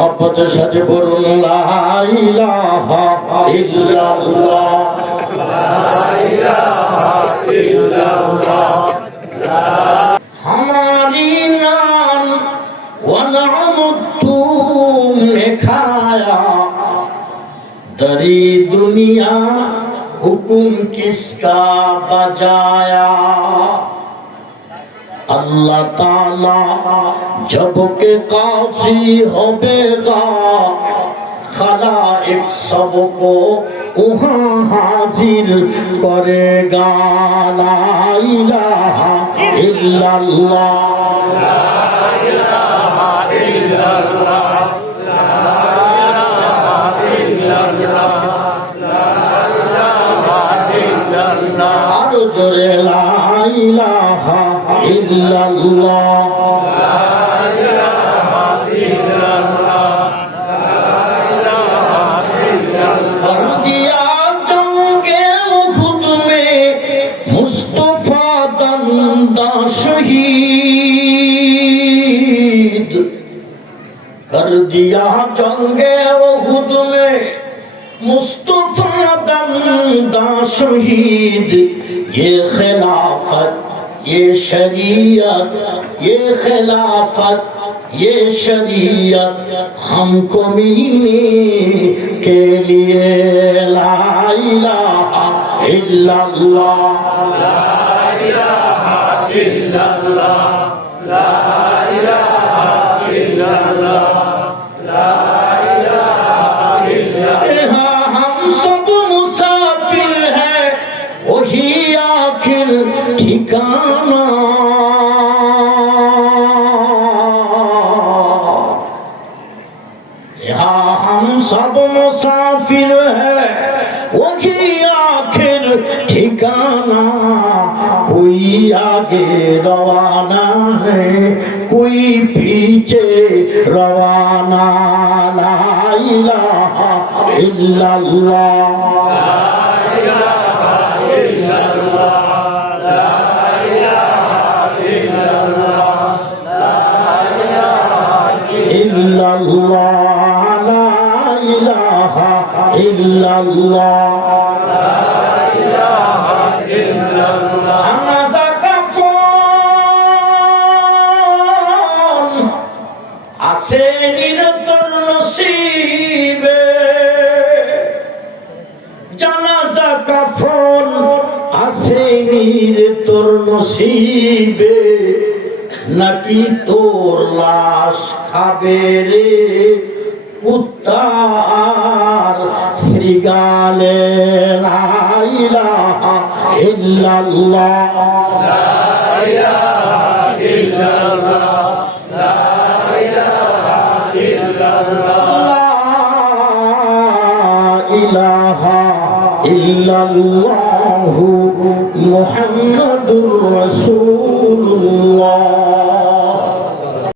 मोहब्बत से बोलूं ला इलाहा इल्लल्लाह ला इलाहा इल्लल्लाह। हमारी नाम व नामत तुमने खाया, दरी दुनिया हुकुम किसका बजाया। अल्लाह ताला जब के काजी होबेगा, खलाइक सबको वहाँ हाजिर करेगा। ला इलाहा इल्लल्लाह ला इलाहा इल्लल्लाह ला इलाहा इल्लल्लाह ला इलाहा इल्लल्लाह। आरो जोरे ला इलाहा इल्लल्लाह ला इलाहा इल्लल्लाह ला इलाहा इल्लल्लाह। कर दिया जंगे उहुद में मुस्तफा दंदा शहीद, कर दिया जंगे उहुद में मुस्तफा दंदा शहीद। ये खिलाफत ये शरीयत ये खिलाफत ये शरीयत हमको मिलने के लिए। ला इलाहा इल्लल्लाह ला इलाहा इल्लल्लाह ला इलाहा इल्लल्लाह ला इलाहा इल्लल्लाह। हम सब मुसाफिर हैं, वही आखिर ठिकाना। यहाँ हम सब मुसाफिर हैं, वही आखिर ठिकाना। कोई आगे रवाना है, कोई पीछे रवाना। ला इलाहा इल्लल्लाह ला इलाहा इल्लल्लाह ला इलाहा इल्लल्लाह ला इलाहा इल्लल्लाह ला इलाहा इल्लल्लाह ला इलाहा इल्लल्लाह। जनाजा কাফন আছে নিরন্তর নসিবে, জানাজা কাফন আছে নিরন্তর নসিবে। নাকি তোর লাশ খাবে রে কুত্তার শ্রীগালে। লা ইলাহা ইল্লাল্লাহ লা ইলাহা ইল্লাল্লাহ লা ইলাহা ইল্লাল্লাহ লা ইলাহা ইল্লাল্লাহু মুহাম্মাদুর রাসূলুল্লাহ।